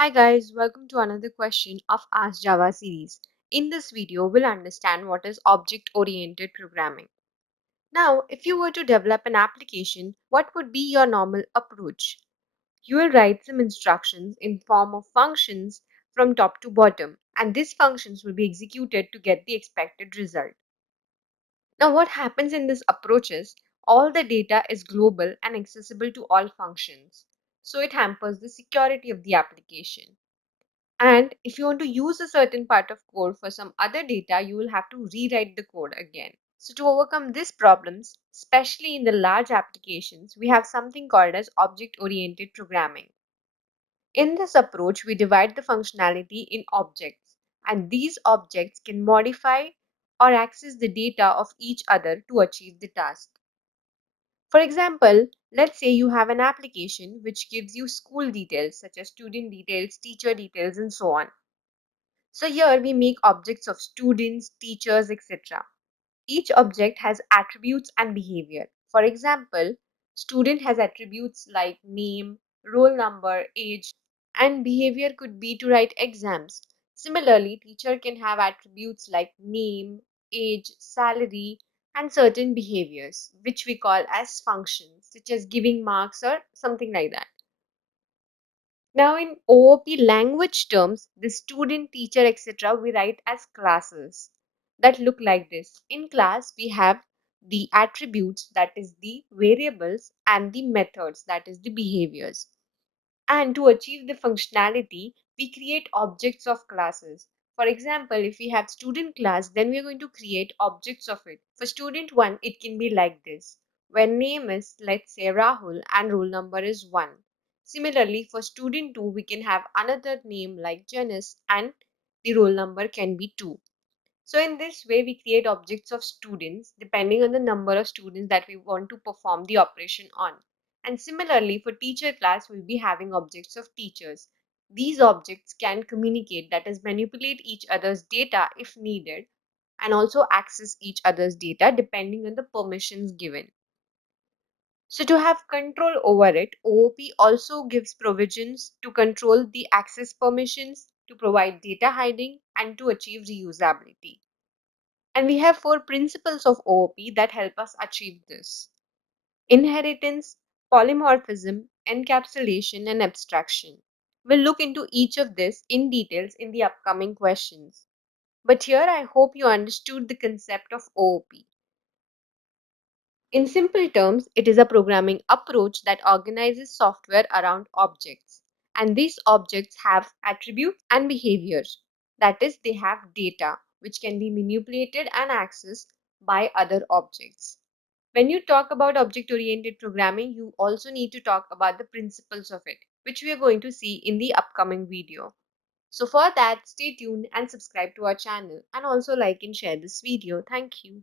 Hi guys, welcome to another question of Ask Java series. In this video, we'll understand what is object-oriented programming. Now, if you were to develop an application, what would be your normal approach? You will write some instructions in form of functions from top to bottom, and these functions will be executed to get the expected result. Now, what happens in this approach is all the data is global and accessible to all functions, so it hampers the security of the application. And if you want to use a certain part of code for some other data, you will have to rewrite the code again. So to overcome these problems, especially in the large applications, we have something called as object-oriented programming. In this approach, we divide the functionality in objects, and these objects can modify or access the data of each other to achieve the task. For example, let's say you have an application which gives you school details such as student details, teacher details, and so on. So here we make objects of students, teachers, etc. Each object has attributes and behavior. For example, student has attributes like name, roll number, age, and behavior could be to write exams. Similarly, teacher can have attributes like name, age, salary, and certain behaviors, which we call as functions, such as giving marks or something like that. Now, in OOP language terms, the student, teacher, etc., we write as classes that look like this. In class, we have the attributes, that is the variables, and the methods, that is the behaviors. And to achieve the functionality, we create objects of classes. For example, if we have student class, then we are going to create objects of it. For student 1, it can be like this, where name is, let's say, Rahul and roll number is 1. Similarly, for student 2, we can have another name like Janice and the roll number can be 2. So in this way, we create objects of students depending on the number of students that we want to perform the operation on. And similarly, for teacher class, we'll be having objects of teachers. These objects can communicate, that is, manipulate each other's data if needed, and also access each other's data depending on the permissions given. So to have control over it, OOP also gives provisions to control the access permissions, to provide data hiding, and to achieve reusability. And we have 4 principles of OOP that help us achieve this: inheritance, polymorphism, encapsulation, and abstraction. We'll look into each of this in details in the upcoming questions. But here I hope you understood the concept of OOP. In simple terms, it is a programming approach that organizes software around objects. And these objects have attributes and behaviors. That is, they have data which can be manipulated and accessed by other objects. When you talk about object-oriented programming, you also need to talk about the principles of it, which we are going to see in the upcoming video. So for that, stay tuned and subscribe to our channel and also like and share this video. Thank you.